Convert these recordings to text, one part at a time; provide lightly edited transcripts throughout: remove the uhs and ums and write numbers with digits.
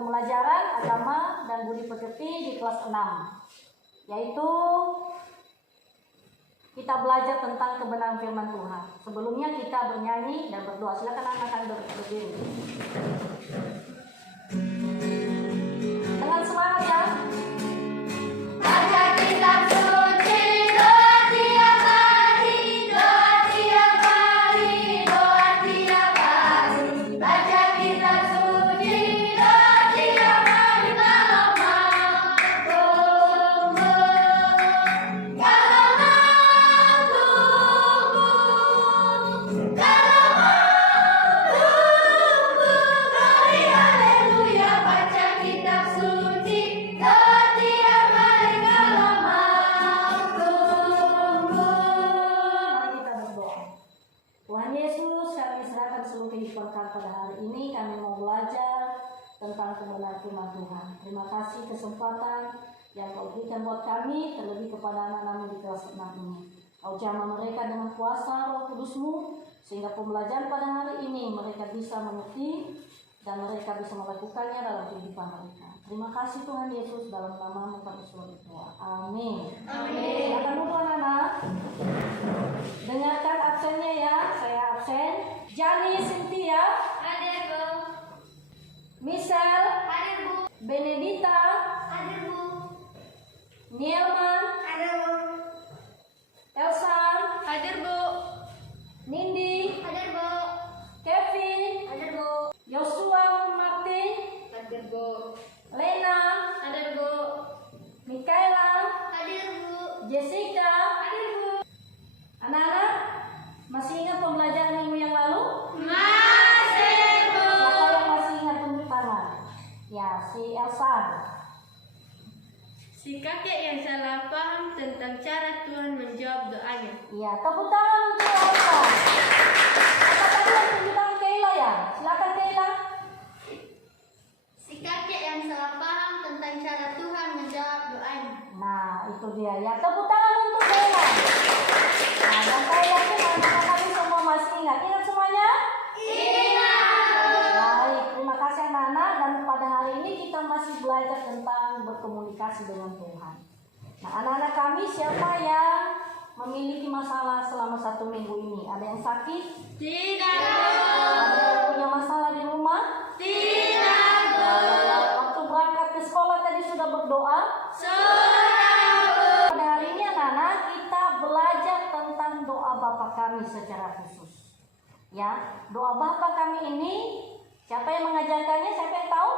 pembelajaran agama dan budi pekerti di kelas 6, yaitu kita belajar tentang kebenaran firman Tuhan. Sebelumnya kita bernyanyi dan berdoa. Silakan anak-anak berdiri. Dengan semangat ya. Baca kitab suci, doa tiap hari, doa tiap hari, doa tiap hari. Baca kitab suci, doa tiap hari, kalau mau tumbuh, kalau mau tumbuh, kalau mau tumbuh, glory haleluya. Baca kitab suci, doa tiap hari, kalau mau tumbuh. Mari kita berdoa. Tuhan Yesus, kami serahkan seluruh kehidupan kami pada hari ini. Kami mau belajar tentang kebenaran firman Tuhan. Terima kasih kesempatan yang Kau berikan buat kami, terlebih kepada anak-anak di kelas 6 ini. Kau jamah mereka dengan kuasa Roh Kudus-Mu, sehingga pembelajaran pada hari ini mereka bisa mengerti dan mereka bisa melakukannya dalam kehidupan mereka. Terima kasih Tuhan Yesus, dalam nama-Mu kami sudah berdoa. Amin. Amin. Silakan dulu anak-anak. Dengarkan absennya ya, saya absen. Jani Cynthia, Hadir Bu, Michelle, hadir Bu, Benedita, hadir Bu, Nielman, hadir Bu, Elsa, hadir Bu, Nindi, hadir Bu, Kevin, hadir Bu, Joshua Martin, hadir Bu, Lena, hadir Bu, Mikaela, hadir Bu, Jessica. hadir Bu. Anak-anak, masih ingat pembelajaran minggu yang lalu? Masih Bu. Siapa yang masih ingat tunjuk tangan? Ya, si Elsa. Si kakek yang salah paham tentang cara Tuhan menjawab doanya. Iya, tepuk tangan untuk Elsa. Apa tadi yang tunjuk tangan Keila ya? Silakan Keila. Si kakek yang salah paham tentang cara Tuhan menjawab doanya. Nah, itu dia ya. Tepuk tangan untuk Keila. Nah, dan saya yakin anak-anak kami semua masih ingat. Ingat semuanya? Ingat. Baik, terima kasih anak-anak. Dan pada hari ini kita masih belajar tentang berkomunikasi dengan Tuhan. Nah, anak-anak kami siapa yang memiliki masalah selama 1 minggu ini? Ada yang sakit? Tidak. Ada yang punya masalah di rumah? Tidak. Waktu berangkat ke sekolah tadi sudah berdoa? Sudah. Pada hari ini anak-anak kita belajar tentang doa Bapa kami secara khusus. Ya, doa Bapa kami ini siapa yang mengajarkannya? Siapa yang tahu?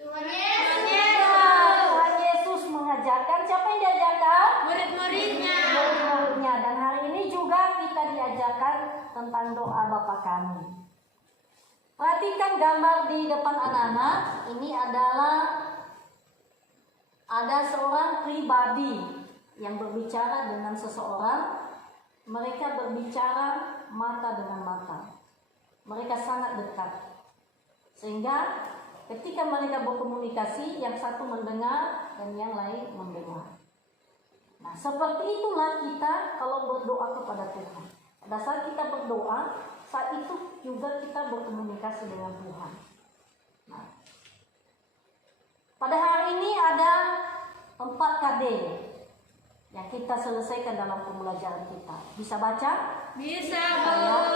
Tuhan Ya, Yesus. Tuhan Yesus mengajarkan. Siapa yang diajarkan? Murid-muridnya. Murid-muridnya. Dan hari ini juga kita diajarkan tentang doa Bapa kami. Perhatikan gambar di depan anak-anak. Ini adalah ada seorang pribadi yang berbicara dengan seseorang. Mereka berbicara mata dengan mata. Mereka sangat dekat. Sehingga ketika mereka berkomunikasi, yang satu mendengar dan yang lain mendengar. Nah, seperti itulah kita kalau berdoa kepada Tuhan. Pada saat kita berdoa, saat itu juga kita berkomunikasi dengan Tuhan. Nah, pada hari ini ada 4 KD yang kita selesaikan dalam pembelajaran kita. Bisa baca? Bisa Ya. Bu.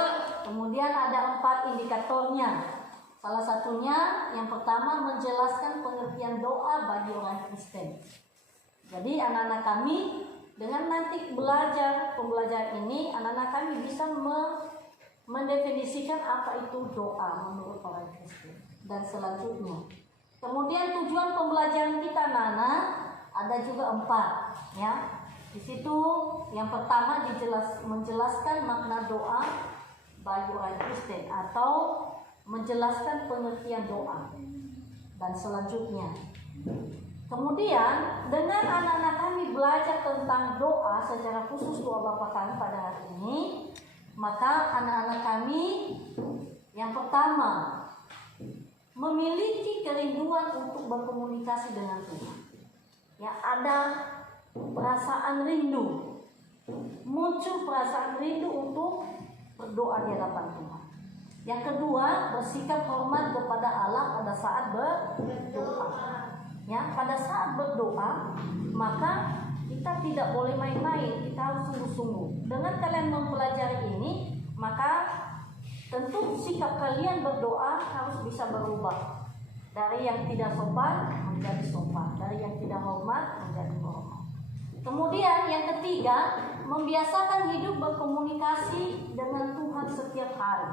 Kemudian ada 4 indikatornya. Salah satunya yang pertama menjelaskan pengertian doa bagi orang Kristen. Jadi anak-anak kami dengan nanti belajar pembelajaran ini, anak-anak kami bisa mendefinisikan apa itu doa menurut orang Kristen. Dan selanjutnya, kemudian tujuan pembelajaran kita anak-anak ada juga 4, ya. Di situ yang pertama menjelaskan makna doa bagi orang Kristen atau menjelaskan pengertian doa. Dan selanjutnya, kemudian dengan anak-anak kami belajar tentang doa secara khusus doa Bapa kami pada hari ini, maka anak-anak kami yang pertama memiliki kerinduan untuk berkomunikasi dengan Tuhan. Ya, ada perasaan rindu, muncul perasaan rindu untuk berdoa di hadapan Tuhan. Yang kedua, bersikap hormat kepada Allah pada saat berdoa. Ya, pada saat berdoa, maka kita tidak boleh main-main, kita harus sungguh-sungguh. Dengan kalian mempelajari ini, maka tentu sikap kalian berdoa harus bisa berubah. Dari yang tidak sopan menjadi sopan, dari yang tidak hormat menjadi hormat. Kemudian yang ketiga, membiasakan hidup berkomunikasi dengan Tuhan setiap hari.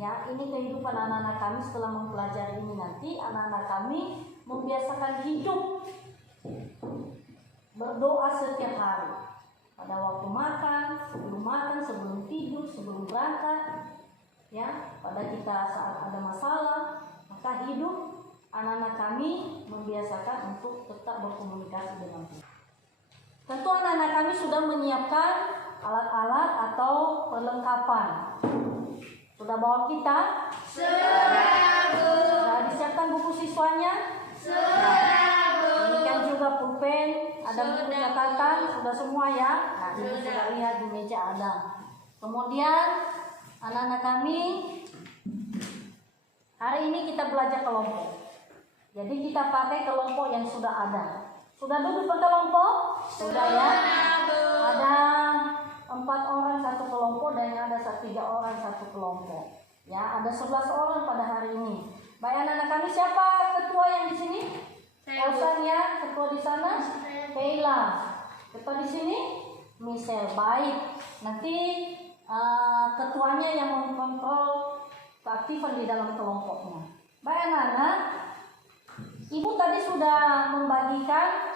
Ya, ini kehidupan anak-anak kami setelah mempelajari ini nanti, anak-anak kami membiasakan hidup berdoa setiap hari. Pada waktu makan, sebelum tidur, sebelum berangkat. Ya, pada kita saat ada masalah, maka hidup anak-anak kami membiasakan untuk tetap berkomunikasi dengan Tuhan. Tentu anak-anak kami sudah menyiapkan alat-alat atau perlengkapan. Sudah bawa kita? Sudah, Bu. Sudah disiapkan buku siswanya? Sudah, Bu. Demikian juga pulpen, ada buku Sudah, catatan, Bu. sudah semua ya? Nah, ini Sudah. sudah lihat di meja ada. Kemudian anak-anak kami, hari ini kita belajar kelompok. Jadi kita pakai kelompok yang sudah ada. Sudah duduk berkelompok? Sudah ya? Ada 4 orang satu kelompok dan ada 3 orang satu kelompok. Ya, ada 11 orang pada hari ini. Baik anak-anak kami, siapa ketua yang di sini? Saya, Bu. Elsan ya, ketua di sana. Kayla. Ketua di sini? Michelle. Baik. Nanti ketuanya yang mengkontrol keaktifan di dalam kelompoknya. Baik anak-anak, Ibu tadi sudah membagikan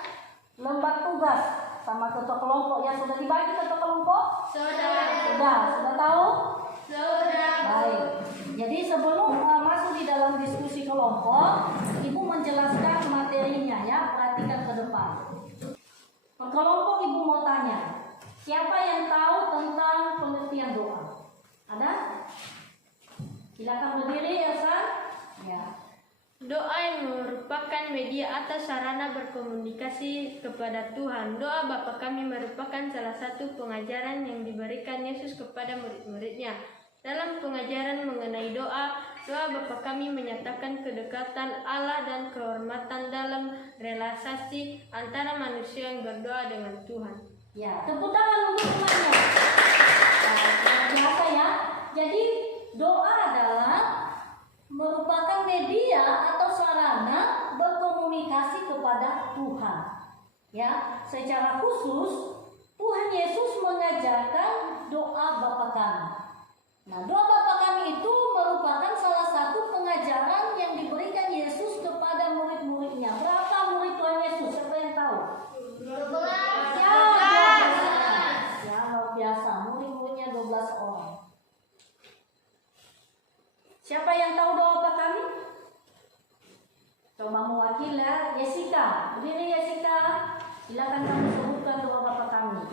lembar tugas sama ketua kelompok. Ya, sudah dibagi ketua kelompok? Sudah tahu? Sudah, Bu. Baik. Jadi sebelum masuk di dalam diskusi kelompok, Ibu menjelaskan materinya ya, perhatikan ke depan. Kelompok Ibu mau tanya, siapa yang tahu tentang pengertian doa? Ada? Silakan berdiri, Elsa. Ya. Doa yang merupakan media atau sarana berkomunikasi kepada Tuhan. Doa Bapa kami merupakan salah satu pengajaran yang diberikan Yesus kepada murid-muridnya. Dalam pengajaran mengenai doa, doa Bapa kami menyatakan kedekatan Allah dan kehormatan dalam relasi antara manusia yang berdoa dengan Tuhan. Ya, tepuk tangan untuk semuanya. Nah, biasa ya. Jadi doa adalah merupakan media atau sarana berkomunikasi kepada Tuhan. Ya, secara khusus Tuhan Yesus mengajarkan doa Bapa kami. Nah, doa Bapa kami itu merupakan salah satu pengajaran yang diberikan Yesus kepada murid-muridnya. Berapa murid Tuhan Yesus? Siapa yang tahu? 12. Ya, luar biasa. Murid-muridnya 12 orang. Siapa yang tahu doa Bapa kami? Coba mewakili ya, Jessica. Berdiri Jessica. Silakan kamu sebutkan doa Bapa kami.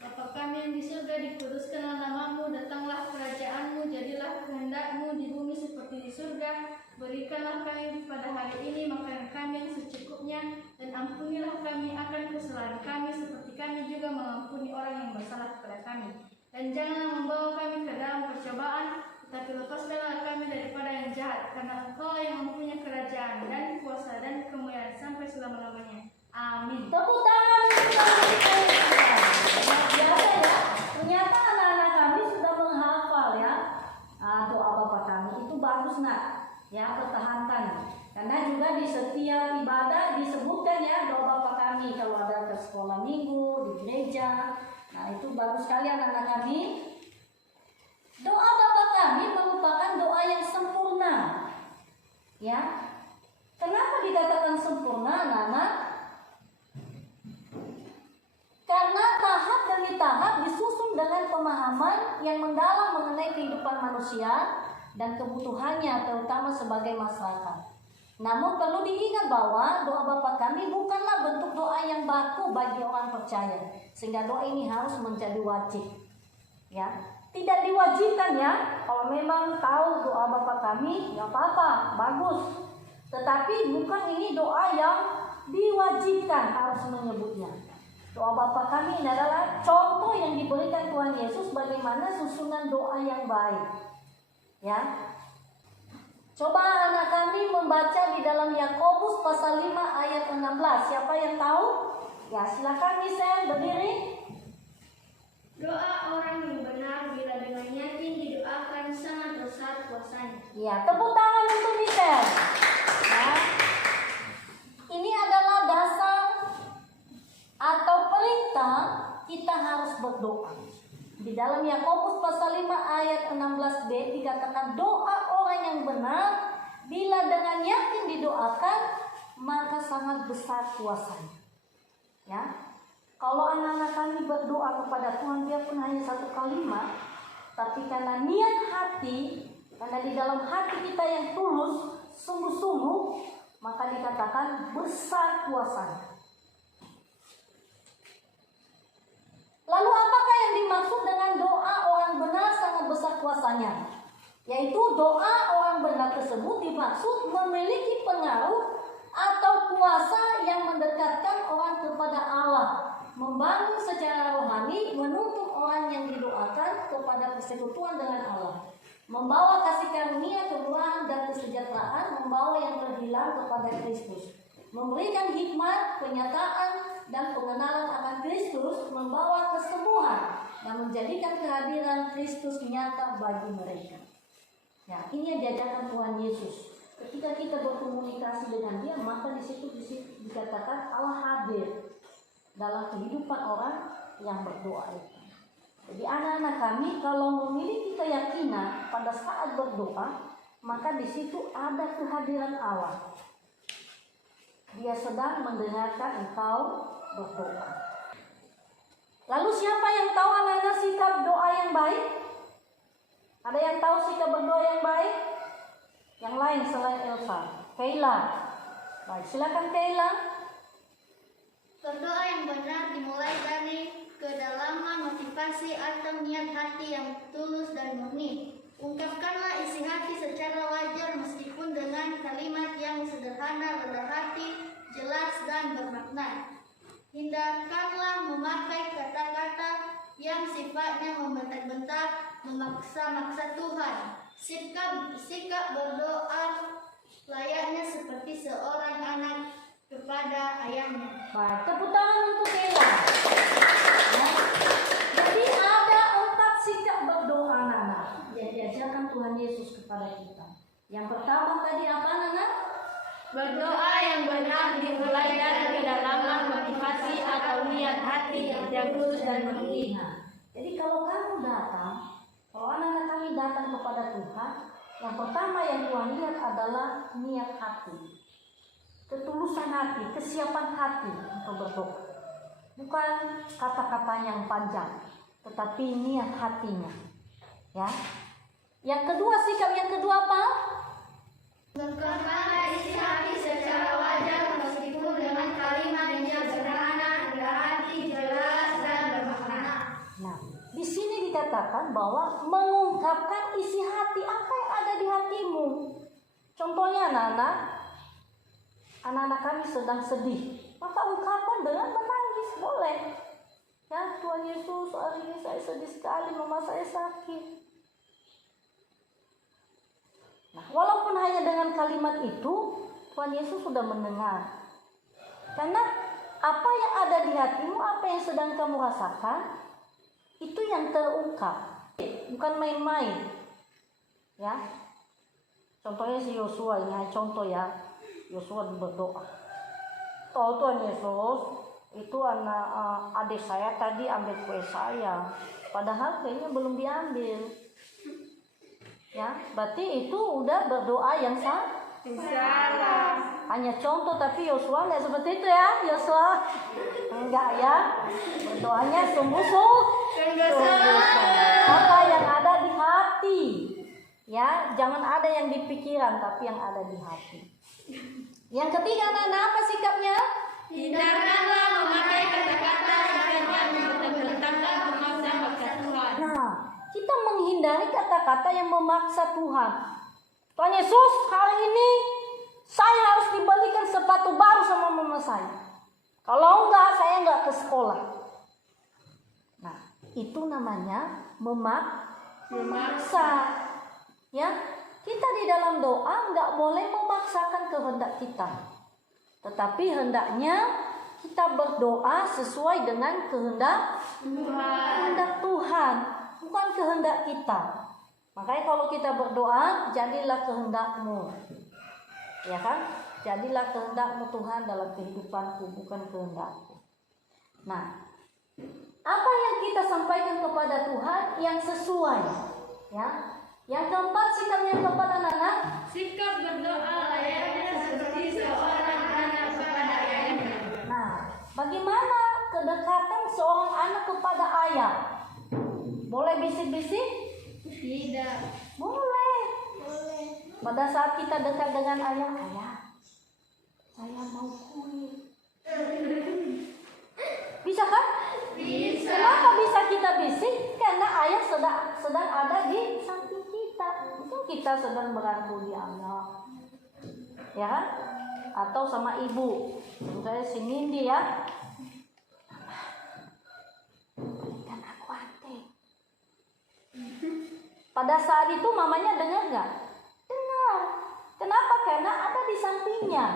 Bapa kami yang di surga, dikuduskanlah namamu, datanglah kerajaanmu, jadilah kehendakmu di bumi seperti di surga. Berikanlah kami pada hari ini makanan kami yang secukupnya, dan ampunilah kami akan kesalahan kami seperti kami juga mengampuni orang yang bersalah kepada kami. Dan janganlah membawa kami ke dalam percobaan, tetapi lepaskanlah kami daripada yang jahat, karena Engkau yang mempunyai kerajaan dan kuasa dan kemuliaan sampai selama-lamanya. Amin. Tepuk tangan. Biasa ya. Ternyata anak-anak kami sudah menghafal ya doa Bapa kami. Itu bagus nak. Ya, pertahankan. Karena juga di setiap ibadah disebutkan ya doa Bapa kami kalau ada ke sekolah minggu, di gereja. Nah, itu bagus sekali anak-anak kami. Doa Bapa kami merupakan doa yang sempurna. Ya. Kenapa dikatakan sempurna, anak-anak? Karena tahap demi tahap disusun dengan pemahaman yang mendalam mengenai kehidupan manusia dan kebutuhannya, terutama sebagai masyarakat. Namun perlu diingat bahwa doa Bapa kami bukanlah bentuk doa yang baku bagi orang percaya, sehingga doa ini harus menjadi wajib. Ya, tidak diwajibkan ya. Kalau memang tahu doa Bapa kami, ya apa-apa, bagus. Tetapi bukan ini doa yang diwajibkan harus menyebutnya. Doa Bapa kami ini adalah contoh yang diberikan Tuhan Yesus bagaimana susunan doa yang baik. Ya. Coba anak kami membaca di dalam Yakobus pasal 5 ayat 16. Siapa yang tahu? Ya, silakan Michelle berdiri. Doa orang yang benar bila dengan yakin didoakan sangat besar kuasanya. Ya, tepuk tangan untuk Michelle. Ya. Ini adalah dasar atau perintah kita harus berdoa. Di dalam Yakobus pasal 5 ayat 16b dikatakan doa orang yang benar bila dengan yakin didoakan maka sangat besar kuasanya. Ya. Kalau anak-anak kami berdoa kepada Tuhan biarpun hanya satu kalimat, tapi karena niat hati, karena di dalam hati kita yang tulus, sungguh-sungguh, maka dikatakan besar kuasanya. Lalu apakah yang dimaksud dengan doa orang benar sangat besar kuasanya? Yaitu doa orang benar tersebut dimaksud memiliki pengaruh atau kuasa yang mendekatkan orang kepada Allah, membangun secara rohani, menuntun orang yang didoakan kepada persekutuan dengan Allah, membawa kasih karunia, kemurahan dan kesejahteraan, membawa yang terhilang kepada Kristus, memberikan hikmat, penyataan dan pengenalan akan Kristus, membawa kesembuhan dan menjadikan kehadiran Kristus nyata bagi mereka. Ya, ini diajarkan Tuhan Yesus. Ketika kita berkomunikasi dengan Dia, maka di situ dikatakan Allah hadir dalam kehidupan orang yang berdoa itu. Jadi anak-anak kami kalau memiliki keyakinan pada saat berdoa, maka di situ ada kehadiran Allah. Dia sedang mendengarkan engkau berdoa. Lalu siapa yang tahu anak-anak sikap doa yang baik? Ada yang tahu sikap berdoa yang baik? Yang lain selain Elsa. Kayla. Baik, silakan Kayla. Berdoa yang benar dimulai dari kedalaman motivasi atau niat hati yang tulus dan murni. Ungkapkanlah isi hati secara wajar meskipun dengan kalimat yang sederhana, rendah hati, jelas dan bermakna. Hindarkanlah memakai kata-kata yang sifatnya membentak-bentak, memaksa-maksa Tuhan. Sikap berdoa layaknya seperti seorang anak kepada ayahnya. Baik, tepuk tangan untuk Kayla. Ya. Jadi ada 4 sikap berdoa anak-anak yang diajarkan Tuhan Yesus kepada kita. Yang pertama tadi apa anak-anak? Berdoa yang benar dimulai dari kedalaman motivasi atau niat hati yang tulus dan murni. Nah, jadi kalau kamu datang, kalau anak-anak kami datang kepada Tuhan, yang pertama yang Tuhan lihat adalah niat hati, ketulusan hati, kesiapan hati untuk berdoa. Bukan kata-kata yang panjang, tetapi niat hatinya. Ya. Yang kedua, sikap yang kedua apa? Ungkapkanlah isi hati secara wajar meskipun dengan kalimat yang sederhana, rendah hati, jelas dan bermakna. Nah, di sini dikatakan bahwa mengungkapkan isi hati, apa yang ada di hatimu. Contohnya anak-anak kami sedang sedih, maka ungkapan dengan menangis boleh. Ya, Tuhan Yesus, hari ini saya sedih sekali, mama saya sakit. Nah, walaupun hanya dengan kalimat itu, Tuhan Yesus sudah mendengar. Karena apa yang ada di hatimu, apa yang sedang kamu rasakan, itu yang terungkap, bukan main-main. Ya, contohnya si Yosua, ini contoh ya, Yosua berdoa. Tuhan Yesus, itu adik saya tadi ambil kue saya, padahal kayaknya belum diambil. Ya, berarti itu udah berdoa yang salah. Hanya contoh, tapi Yosua nggak seperti itu ya, Yosua. Enggak ya, berdoanya sungguh-sungguh. Apa yang ada di hati, ya, jangan ada yang di pikiran, tapi yang ada di hati. Yang ketiga, apa sikapnya? Hindarkanlah memakai kata-kata yang membentang-bentang dan memaksa-maksa Tuhan. Nah, kita menghindari kata-kata yang memaksa Tuhan. Tuhan Yesus, hari ini saya harus dibelikan sepatu baru sama mama saya. Kalau enggak, saya enggak ke sekolah. Nah, itu namanya memaksa. Ya, kita di dalam doa nggak boleh memaksakan kehendak kita. Tetapi hendaknya kita berdoa sesuai dengan kehendak Tuhan, bukan kehendak kita. Makanya kalau kita berdoa, jadilah kehendak-Mu. Ya kan? Jadilah kehendak-Mu Tuhan dalam kehidupanku, bukan kehendak-Ku. Nah, apa yang kita sampaikan kepada Tuhan yang sesuai, ya. Yang keempat, sikap yang keempat anak-anak, Sikap berdoa layaknya seperti seorang anak kepada ayahnya. nah, bagaimana kedekatan seorang anak kepada ayah? Boleh bisik-bisik? Tidak. Boleh. Pada saat kita dekat dengan ayah, saya mau kulit. Bisa kan? Bisa. Kenapa bisa kita bisik? Karena ayah sedang ada di samping kita. Mungkin kita sedang berangkul di ayah, ya kan? Atau sama ibu. Misalnya si Nindi ya, berikan aku hati. Pada saat itu mamanya dengar nggak? Dengar. Kenapa? Karena ada di sampingnya,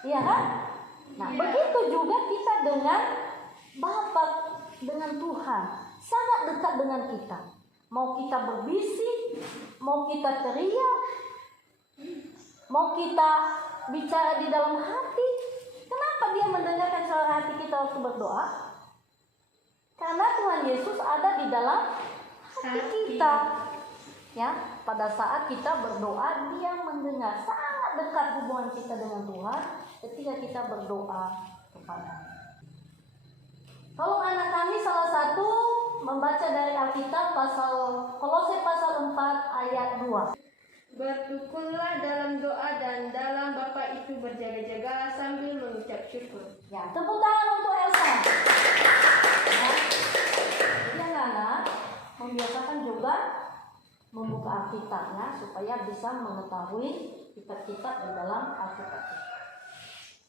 iya kan? Nah, begitu juga kita dengan Bapa, dengan Tuhan, sangat dekat dengan kita. Mau kita berbisik, mau kita teriak, mau kita bicara di dalam hati. Kenapa dia mendengarkan suara hati kita waktu berdoa? Karena Tuhan Yesus ada di dalam hati kita. Ya, pada saat kita berdoa, dia mendengar. Sangat dekat hubungan kita dengan Tuhan ketika kita berdoa kepada. Kalau anak kami salah satu membaca dari Alkitab Kolose pasal 4 ayat 2. Bertekunlah dalam doa dan dalam Bapa itu berjaga-jagalah sambil mengucap syukur. Ya, tepuk tangan untuk Elsa. Ya, jadi anak-anak membiasakan juga membuka Alkitab ya, supaya bisa mengetahui kitab-kitab di dalam Alkitab.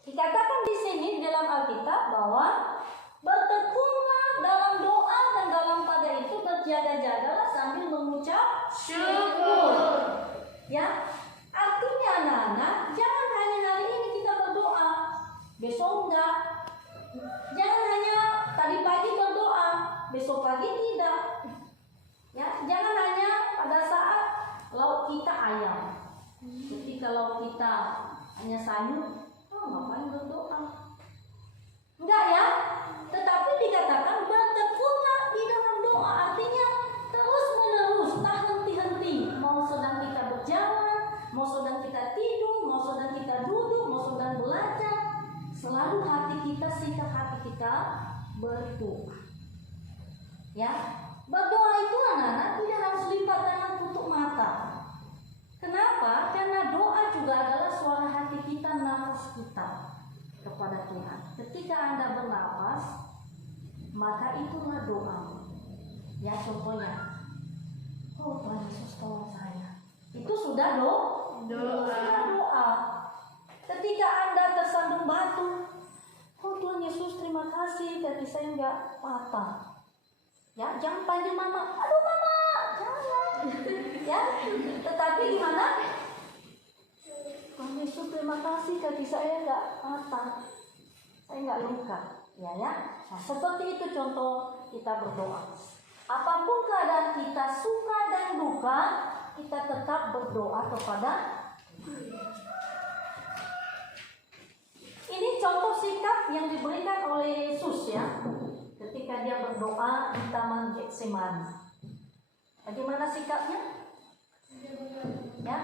Dikatakan di sini dalam Alkitab bahwa bertekunlah dalam doa dan dalam pada itu berjaga-jagalah sambil mengucap syukur. Ya, artinya anak-anak, jangan hanya hari ini kita berdoa, besok enggak. Jangan hanya tadi pagi berdoa, besok pagi tidak. Ya, jangan hanya pada saat lauk kita ayam. Ketika lauk kita hanya sayur, ngapain berdoa? Enggak ya. Tetapi dikatakan bertekunlah di dalam doa, artinya terus menerus, tak henti-henti. Mau sedang kita berjalan, mau sedang kita tidur, mau sedang kita duduk, mau sedang belajar, selalu hati kita, sikap hati kita berdoa. Ya, berdoa itu anak-anak tidak harus lipat tangan tutup mata. Kenapa? Karena doa juga adalah suara hati kita, nafas kita kepada Tuhan. Ketika Anda bernapas, maka itulah doa. Ya, contohnya, oh Tuhan Yesus tolong saya. Itu sudah doa. Ketika Anda tersandung batu, oh Tuhan Yesus terima kasih, kaki saya enggak patah. Ya, jangan panggil mama, aduh mama, jangan. Ya, tetapi gimana? Tuhan Yesus terima kasih, kaki saya enggak patah, saya enggak luka. Ya. Nah, seperti itu contoh kita berdoa. Apapun keadaan kita, suka dan duka, kita tetap berdoa kepada. Ini contoh sikap yang diberikan oleh Yesus ya, ketika dia berdoa di Taman Getsemani. Bagaimana sikapnya? Ya,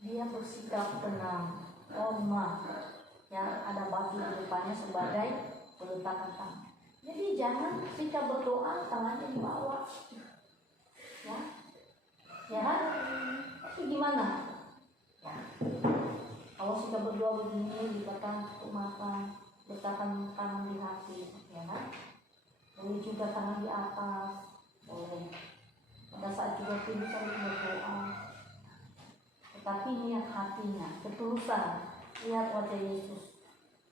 dia bersikap tenang, lemah. Ya, ada batu di depannya sebagai peletakan tangan. Jadi jangan ketika berdoa tangannya di bawah. Ya, tapi gimana? Ya, kalau sudah berdoa begini, dikatakan tutup mata, letakkan tangan di hati, ya kan? Boleh juga tangan di atas, boleh. Pada saat juga tidur sambil berdoa. Tetapi niat hatinya, ketulusan, lihat wajah Yesus.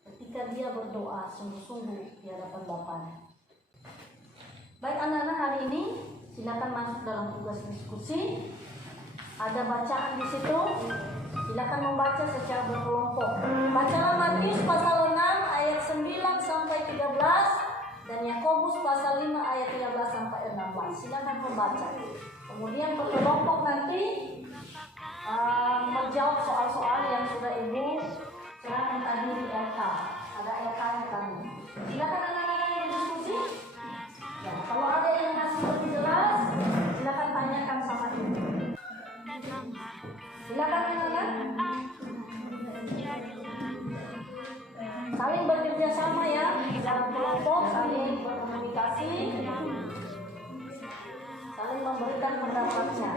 Ketika dia berdoa sungguh-sungguh di hadapan Bapanya. Baik anak-anak, hari ini silakan masuk dalam tugas diskusi. ada bacaan di situ. Silakan membaca secara berkelompok. Bacalah Matius pasal 6 ayat 9 sampai 13 dan Yakobus pasal 5 ayat 13 sampai 16. Silakan membaca. Kemudian berkelompok nanti menjawab soal-soal yang sudah Ibu serahkan tadi di LK. Ada LK-nya tadi. Silakan anak-anak yang berdiskusi. Ya, kalau ada yang masih lebih jelas, silakan tanyakan sama Ibu. Silakan anak-anak. Saling bekerja sama ya, dalam kelompok, saling berkomunikasi, saling memberikan pendapatnya.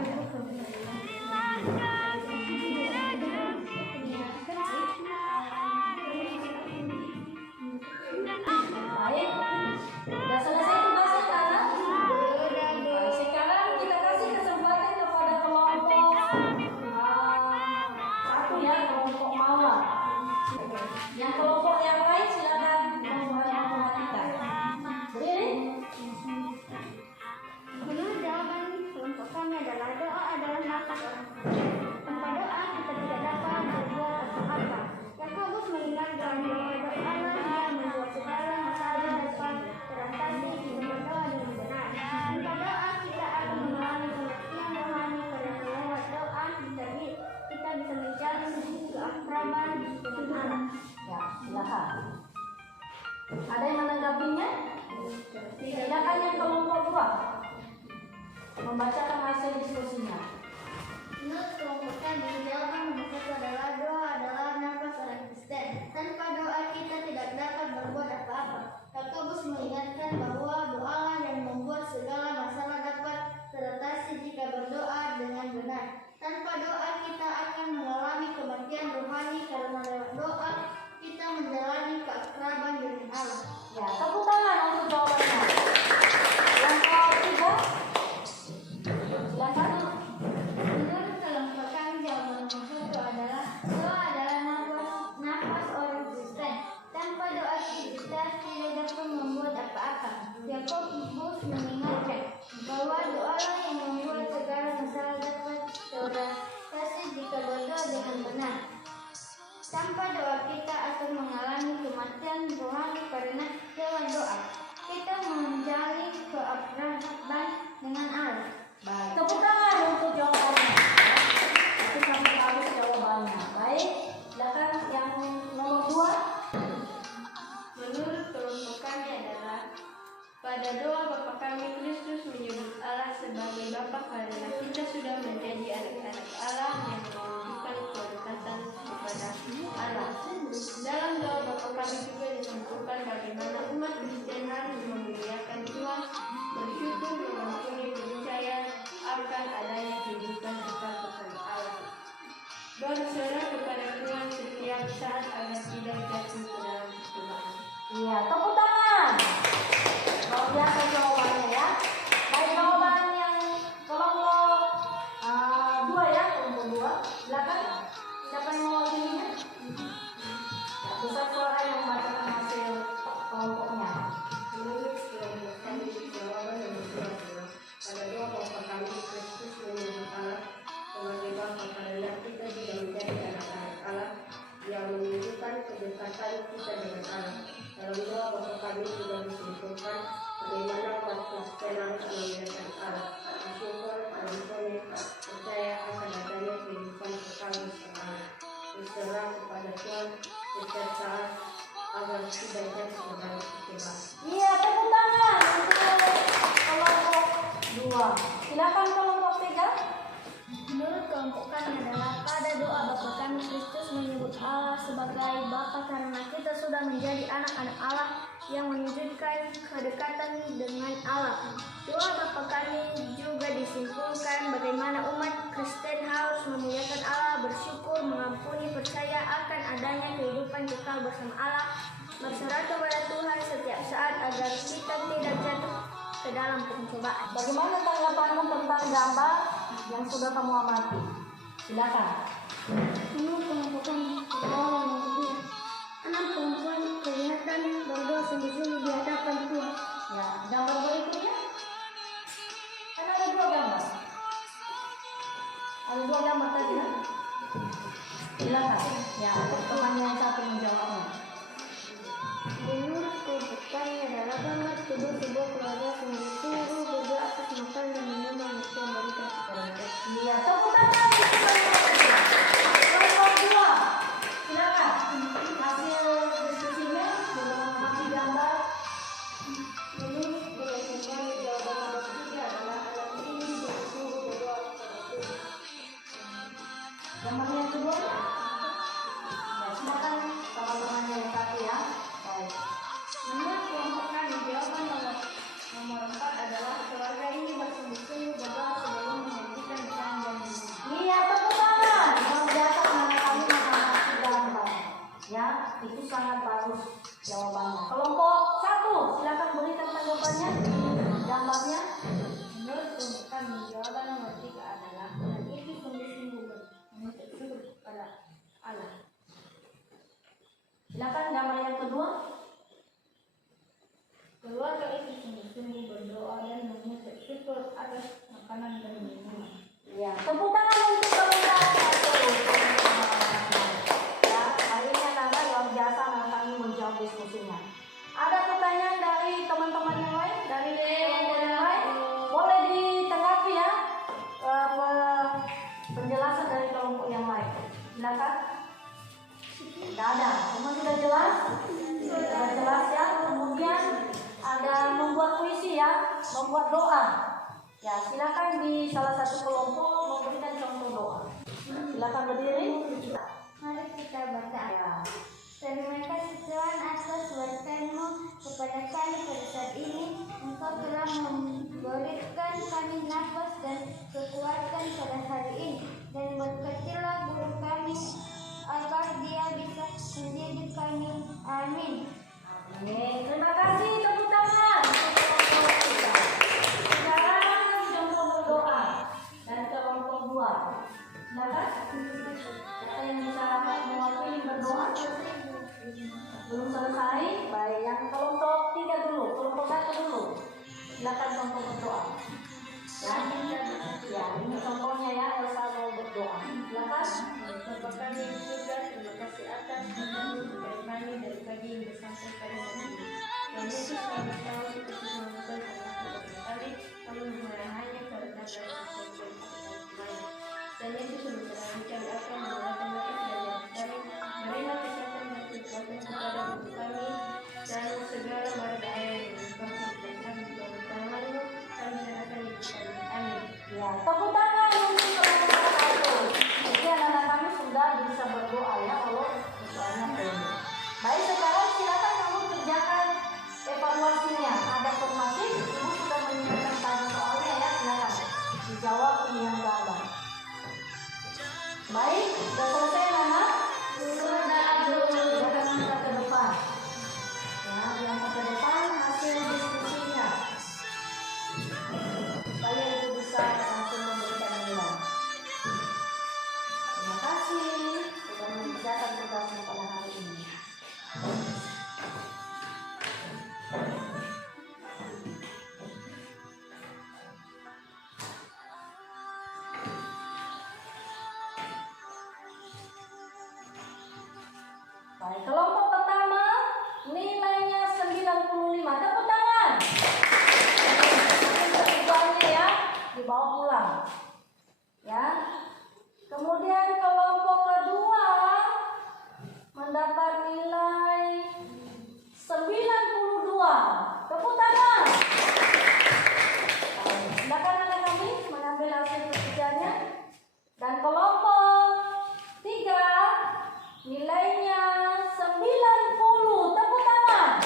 Baik, sudah selesai tugasnya anak? Baik, sekarang kita kasih kesempatan kepada kelompok satu ya, kelompok mawar. Yang kelompok yang lain silakan memperhatikan. Berdiri. Menurut jawaban kelompok kami adalah doa adalah nafas orang. Tanpa doa kita tidak dapat berbuat apa-apa. Yakobus mengingatkan bahwa doa Allah yang membuat segala masalah dapat teratasi jika berdoa dengan benar. Tanpa doa kita akan mengalami kematian rohani karena lewat doa kita bisa menjalin keakraban dengan Allah. Ya, silakan. Ada yang menanggapinya? Silakan yang kelompok 2 membacakan hasil diskusinya. Menurut kelompok kami, jawaban nomor 1 adalah doa adalah nafas orang Kristen. Tanpa doa kita tidak dapat berbuat apa-apa. Yakobus mengingatkan bahwa doalah yang membuat segala masalah dapat teratasi jika berdoa dengan benar. Tanpa doa kita akan mengalami kematian rohani karena lewat doa kita menjalani keakraban dengan Allah. Ya, tepuk tangan untuk jawabannya. Yang ketiga, silakan. Menurut kelompok kami, jawaban nomor 1 adalah doa adalah nafas orang Kristen. Tanpa doa kita tidak dapat membuat apa-apa. Yakobus mengingatkan bahwa doalah yang membuat segala masalah dapat teratasi jika berdoa dengan benar. Tanpa doa kita akan mengalami kematian rohani karena lewat doa kita menjalin keakraban dengan Allah. Baik, tepuk tangan untuk jawabannya. Itu sampai habis jawabannya. Baik, silakan yang nomor 2. Menurut kelompok kami adalah pada doa Bapa kami Kristus menyebut Allah sebagai Bapa karena kita sudah menjadi anak-anak Allah yang menunjukkan kedekatan kepada Allah. Dalam doa Bapa kami juga disebutkan bagaimana umat Kristen harus memuliakan Tuhan, bersyukur, mengampuni, percaya akan adanya kehidupan kekal kepada Allah. Berserah kepada Tuhan setiap saat agar tidak jatuh ke dalam cobaan. Iya, tepuk tangan. Luar biasa jawabannya ya. Baik, jawaban yang kelompok 2 ya, kelompok 2. Silakan. Siapa yang mewakilinya? Ya, pusat suara yang membacakan hasil kelompoknya. Menurut kelompok kami, jawaban nomor 2 adalah pada doa Bapa kami Kristus menyebut Allah sebagai Bapa karena kita sudah menjadi anak-anak Allah yang menunjukkan kedekatan kita dengan Allah. Dalam doa Bapa kami juga disebutkan bagaimana umat Kristen harus memuliakan Allah, bersyukur, mengampuni, percaya akan adanya kehidupan kekal bersama Allah, berserah kepada Tuhan setiap saat agar tidak jatuh ke dalam cobaan. Iya, tepuk tangan untuk kelompok 2. Silakan kelompok 3. Menurut kelompok kami adalah pada doa Bapa kami Kristus menyebut Allah sebagai Bapa karena kita sudah menjadi anak-anak Allah yang menunjukkan kedekatan dengan Allah. Doa Bapa kami juga disimpulkan bagaimana umat Kristen harus memuliakan Allah, bersyukur, mengampuni, percaya akan adanya kehidupan kekal bersama Allah, berserah kepada Tuhan setiap saat agar kita tidak jatuh ke dalam pencobaan. Bagaimana tanggapanmu tentang gambar yang sudah kamu amati? Silakan. Menurut kelompok kami, doa yang kedua, anak perempuan kelihatan berdoa sungguh-sungguh di hadapan Tuhan. Ya, gambar berikutnya. Kan ada 2 gambar. Ada 2 itu sangat bagus jawabannya. Kelompok 1, silakan berikan tanggapannya, gambarnya. Menurut kami, jawaban nomor 3 adalah dan itu sungguh-sungguh menuntut syukur kepada Allah. Silakan gambar yang kedua. Keluarga itu sungguh-sungguh berdoa dan menuntut syukur atas makanan dan minuman. Ya, tepuk tangan untuk kelompok 1. Ya, hari ini anak-anak luar biasa kami menjawab diskusinya. Ada pertanyaan dari teman-teman yang lain, dari kelompok yang lain? Boleh ditanggapi ya penjelasan dari kelompok yang lain. Silakan. Tidak ada, semua sudah jelas? Sudah jelas ya. Kemudian ada membuat puisi ya, membuat doa. Ya, silakan di salah satu kelompok memberikan contoh doa. Silakan berdiri. Mari kita berdoa. Ya. Terima kasih Tuhan atas berkat-Mu kepada kami pada saat ini. Engkau telah memberikan kami nafas dan kekuatan pada hari ini. Dan berkatilah guru kami agar dia bisa mendidik kami. Amin. Amin. Terima kasih, tepuk tangan. Sekarang contoh berdoa dan kelompok 2. Silakan. Siapa yang bisa mewakili berdoa? Belum selesai? Baik, yang kelompok 3 dulu, kelompok 1 dulu. Silakan contoh berdoa. Ya, ini contohnya ya, Elsa mau berdoa. Silakan. Bapa kami di surga, terima kasih atas firman-Mu kepada kami dari pagi hingga sampai pada hari ini. Dan Yesus kami tahu seperti mengumpulkan anak kami, kami memarahannya karena berasal dari kemarin. Dan Yesus berbicara kami akan menggunakan mereka dari kami, berilah kesehatan dan kekuatan kepada tubuh kami, dan segala mara daya yang menyebabkan kami dalam tangan-Mu, kami serahkan hidup kami. Amin. Ya, tepuk tangan untuk kelompok 1. Jadi anak-anak kami sudah bisa berdoa ya, kalau doanya penuh. Baik, sekarang silakan kamu kerjakan evaluasinya. Ada formasi, ibu sudah menyiapkan tanya soalnya ya, silakan dijawab pilihan gambar. Baik, sudah selesai anak? Sudah angkat ke depan. Ya, diangkat ke depan hasil diskusinya. Supaya ibu bisa langsung memberikan nilai. Terima kasih sudah mengerjakan tugasnya pada hari ini. Baik, kelompok pertama nilainya 95. Tepuk tangan. Ketiganya ya, dibawa pulang. Ya. Kemudian kelompok kedua mendapat nilai 92. Tepuk tangan. Silakan anak kami mengambil hasil ketiganya. Dan kelompok 3 nilainya 90. Tepuk tangan.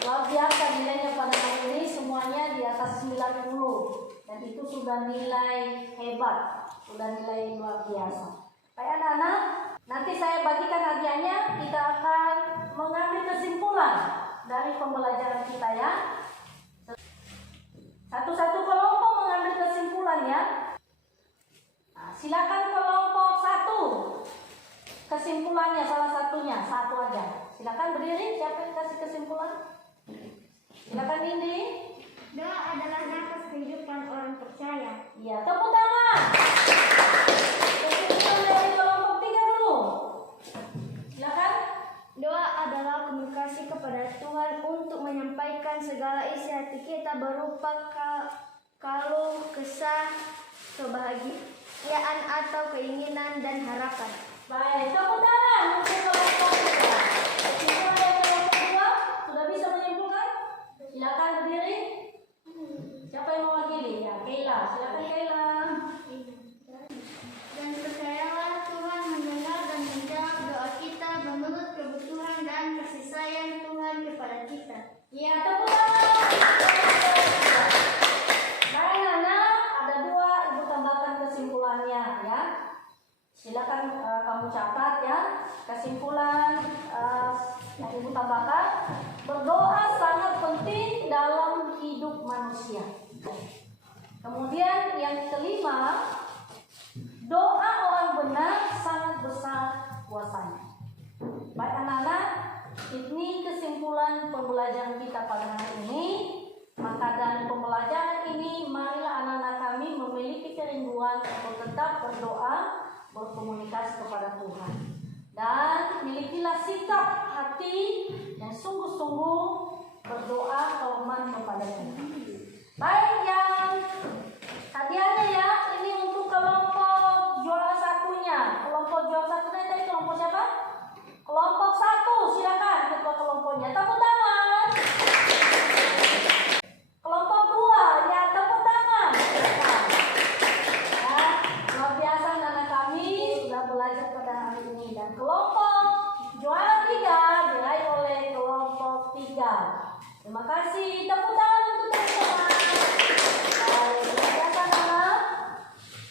Luar biasa nilainya pada hari ini, semuanya di atas 90. Dan itu sudah nilai hebat, sudah nilai luar biasa. Baik anak-anak, nanti saya bagikan hadiahnya. Kita akan mengambil kesimpulan dari pembelajaran kita ya. Satu-satu kelompok mengambil kesimpulan ya. Nah, silakan kelompok 1. Kesimpulannya salah satunya, satu aja. Silakan berdiri, siapa yang kasih kesimpulan? Silakan Indi. Doa adalah nafas kehidupan orang percaya. Iya, tepuk tangan. Kesimpulan dari kelompok 3 dulu. Silakan. Doa adalah komunikasi kepada Tuhan untuk menyampaikan segala isi hati kita berupa kalau kesah, kebahagiaan atau keinginan dan harapan. Baik, tepuk tangan untuk kelompok 3. Kesimpulan dari kelompok 2 sudah bisa menyimpulkan? Silakan berdiri. Siapa yang mewakili? Ya, Kayla. Silakan Kayla. Dan percayalah Tuhan mendengar dan menjawab doa kita menurut kebutuhan dan kasih sayang Tuhan kepada kita. Iya, tepuk tangan. Baik, Nana, ada 2, Ibu tambahkan kesimpulannya ya. Silakan kamu catat ya. Kesimpulan kesimpulan yang Ibu tambahkan, berdoa sangat penting dalam hidup manusia. Kemudian yang kelima, doa orang benar sangat besar kuasanya. Baik anak-anak, ini kesimpulan pembelajaran kita pada hari ini. Maka dari pembelajaran ini, marilah anak-anak kami memiliki kerinduan untuk tetap berdoa, berkomunikasi kepada Tuhan. Dan milikilah sikap hati yang sungguh-sungguh berdoa hormat kepada Tuhan. Baik, yang hadiahnya ya, ini untuk kelompok juara satunya. Kelompok juara satunya tadi kelompok siapa? Kelompok 1, silakan ketua kelompoknya. Tepuk tangan. Kelompok 2, ya tepuk tangan. Ya, luar biasa anak kami sudah belajar pada hari ini. Dan kelompok juara 3 diraih oleh kelompok 3. Terima kasih. Tepuk tangan untuk teman-teman. Baik, luar biasa anak.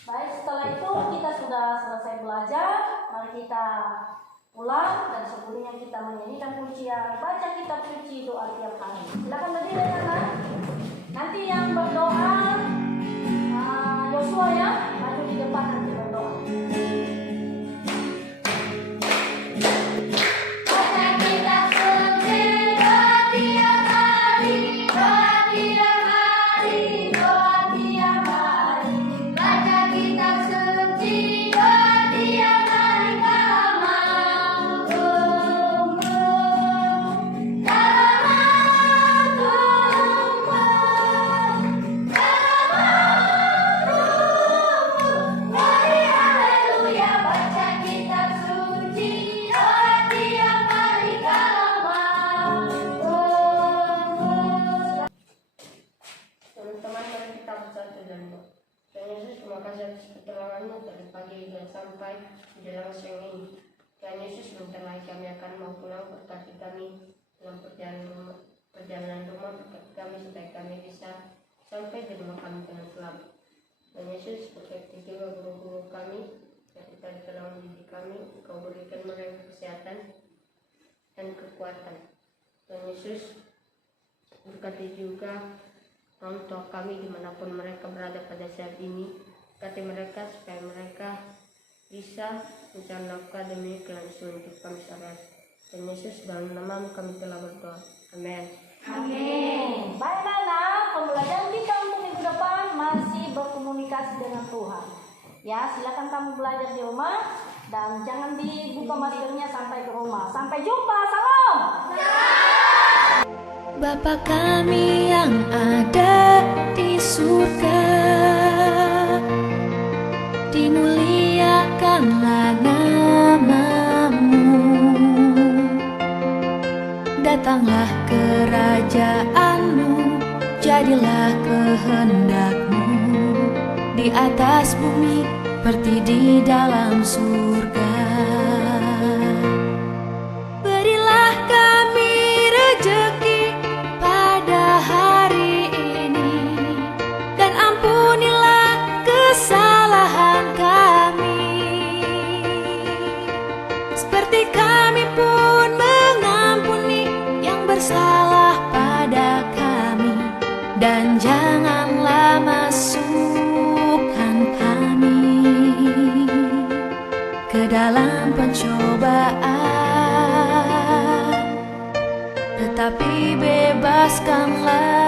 Baik, setelah itu kita sudah selesai belajar. Mari kita pulang dan sebelumnya kita menyanyikan pujian, baca kitab suci, doa tiap hari. Silakan berdiri anak. Nanti yang berdoa Yosua ya, maju di depan nanti berdoa. Baca kitab suci, doa tiap hari, doa tiap hari, doa tiap hari. Baca kitab suci, doa tiap hari, kalau mau tumbuh, kalau mau tumbuh, mari haleluya. Baca kitab suci, doa tiap hari, kalau mau tumbuh. Teman-teman, mari kita bersatu dan doa. Tuhan Yesus, terima kasih atas pertolongan-Mu dari pagi dan sampai menjelang siang ini. Tuhan Yesus, bentar lagi kami akan mau pulang, berkati kami dalam perjalanan rumah, berkati kami supaya kami bisa sampai di rumah kami dengan selamat. Tuhan Yesus, berkati juga guru-guru kami yang kita dalam didik kami, Kau berikan mereka kesehatan dan kekuatan. Tuhan Yesus, berkati juga orang tua kami dimanapun mereka berada pada saat ini. Berkati mereka supaya mereka bisa mencari nafkah demi kelangsungan hidup kami sehari-hari. Dan Yesus, dalam nama-Mu kami telah berdoa. Amin. Amin. Baik anak, pembelajaran kita untuk minggu depan masih berkomunikasi dengan Tuhan. Ya, silakan kamu belajar di rumah dan jangan dibuka maskernya sampai ke rumah. Sampai jumpa, salam. Bapa kami yang ada di surga, dimuliakanlah nama-Mu. Datanglah kerajaan-Mu, jadilah kehendak-Mu di atas bumi seperti di dalam surga. Berilah kami rejeki pada hari ini, dan ampunilah kesalahan kami, seperti kami pun mengampuni yang bersalah pada kami. Dan janganlah masukkan kami ke dalam pencobaan, tetapi bebaskanlah